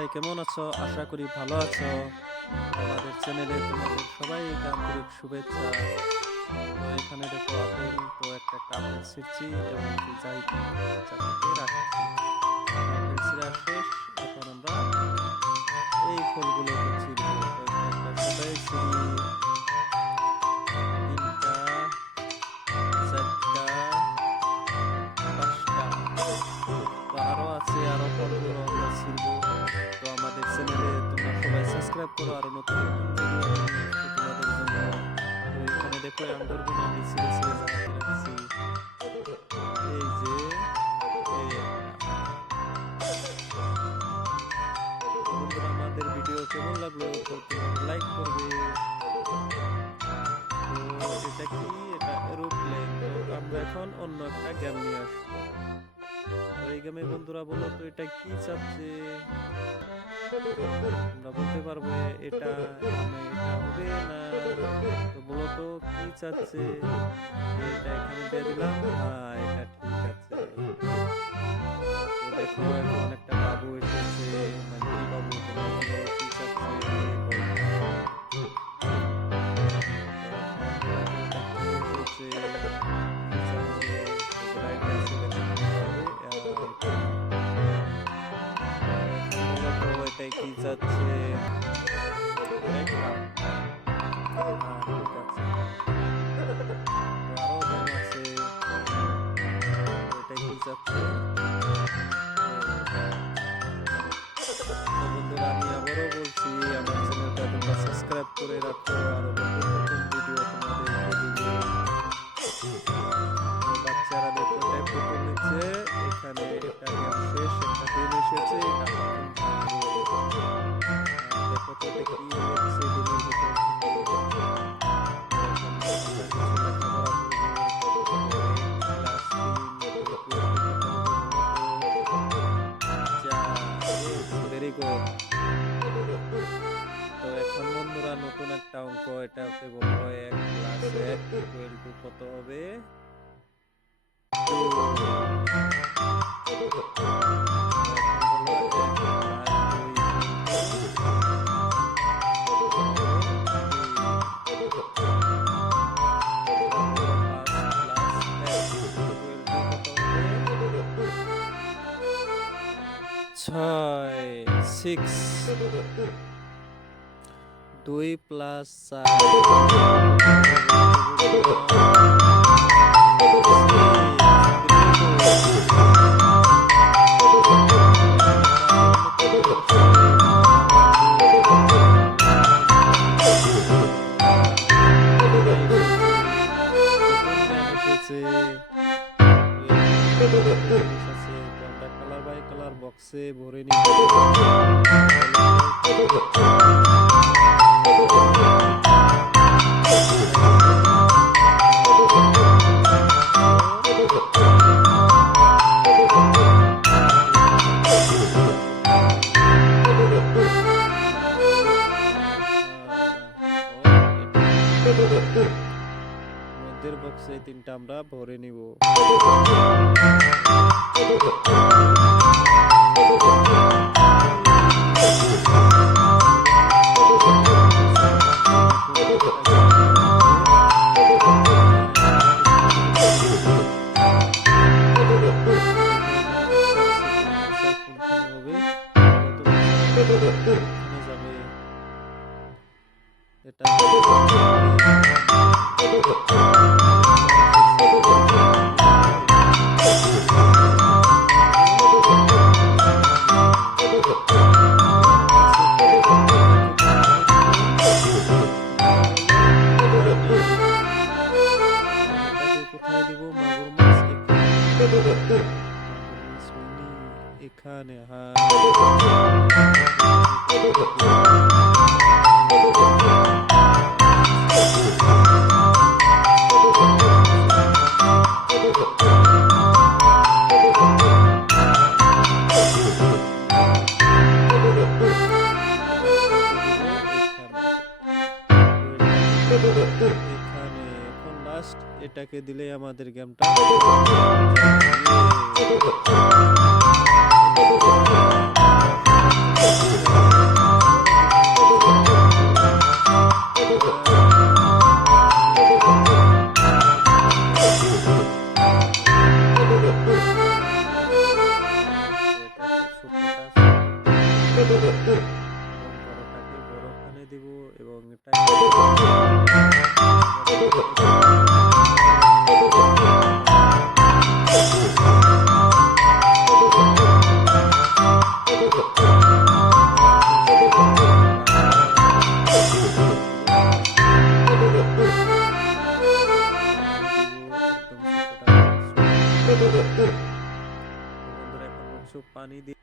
সবাই কেমন আছো? আশা করি ভালো আছো। আমাদের চ্যানেলে তোমাদের সবাইকে আন্তরিক শুভেচ্ছা। তো এখানে দেখো আপেল, তো একটা আপেল ছিঁড়ছি এবং কি যাই চাকুতে রাখছি। আপেল ছিঁড়া শেষ, এখন আমরা এই ফলগুলোকে ছিঁড়বো। তো একটা সবাই ছিঁড়ি, তিনটা, চারটা, পাঁচটা। তো আরো আছে, আরো ফলগুলো আমরা ছিঁড়বো। তো আমাদের চ্যানেলে তোমরা সবাই সাবস্ক্রাইব করো, আরো নতুন নতুন ভিডিও নিয়ে আসবো তোমাদের জন্য। তো এখানে দেখো আঙ্গুরগুলো আমি ছিঁড়ে ছিঁড়ে জানাতে রাখছি। এই যে এই একটা। তো বন্ধুরা, আমাদের ভিডিও কেমন লাগলো তো তোমরা লাইক করবে। তো এটা কি? এটা এরোপ্লেন। তো আমরা এখন অন্য একটা গেম নিয়ে আসবো। তো এই গেমে বন্ধুরা বলো তো এটা কি চাচ্ছে? আমরা বলতে পারবো এটা মানে এটা হবে না। তো বলো তো কি চাচ্ছে? এটা এখানে দিয়ে দিলাম, হ্যাঁ এটা ঠিক আছে। তো দেখো এখন একটা বাবু এসেছে, মাইকি বাবু। তো বলো কি চাচ্ছে? এটাই কি চাচ্ছে? দেখলাম, ঠিক আছে। আরো দাম আছে, এটাই কি চাচ্ছে? বন্ধুরা, আমি আবারও বলছি, আমার চ্যানেলটা তোমরা সাবস্ক্রাইব করে রাখো, আরো নতুন নতুন ভিডিও তোমাদেরকে দিব। বাচ্চারা দেখো টাইপ করে নিচ্ছে। এখানে একটা গেম শেষ, একটা ডিম এসেছে, এটা এখন ভাঙবো। দেখো তো এটা কি হচ্ছে ডিমের ভিতর ভেরি গুড। তো এখন বন্ধুরা নতুন একটা অঙ্ক, এটাতে বলবো 1 + 1 = কত হবে? 6 2 + 4 কালার বাই কালার বক্সে ভরে নিব। মধ্যের বক্সে 3টা আমরা ভরে নিব। এটা কোথায় দিব? মাগুর মাছ এখানে, হ্যাঁ। এখানে এখন লাস্ট এটাকে দিলে আমাদের গেমটা এবং বড়টাকে বড়খানে দিব এবং এটা পানি দিব একদম ছোটটা। তো বন্ধুরা এখন পানি দিয়ে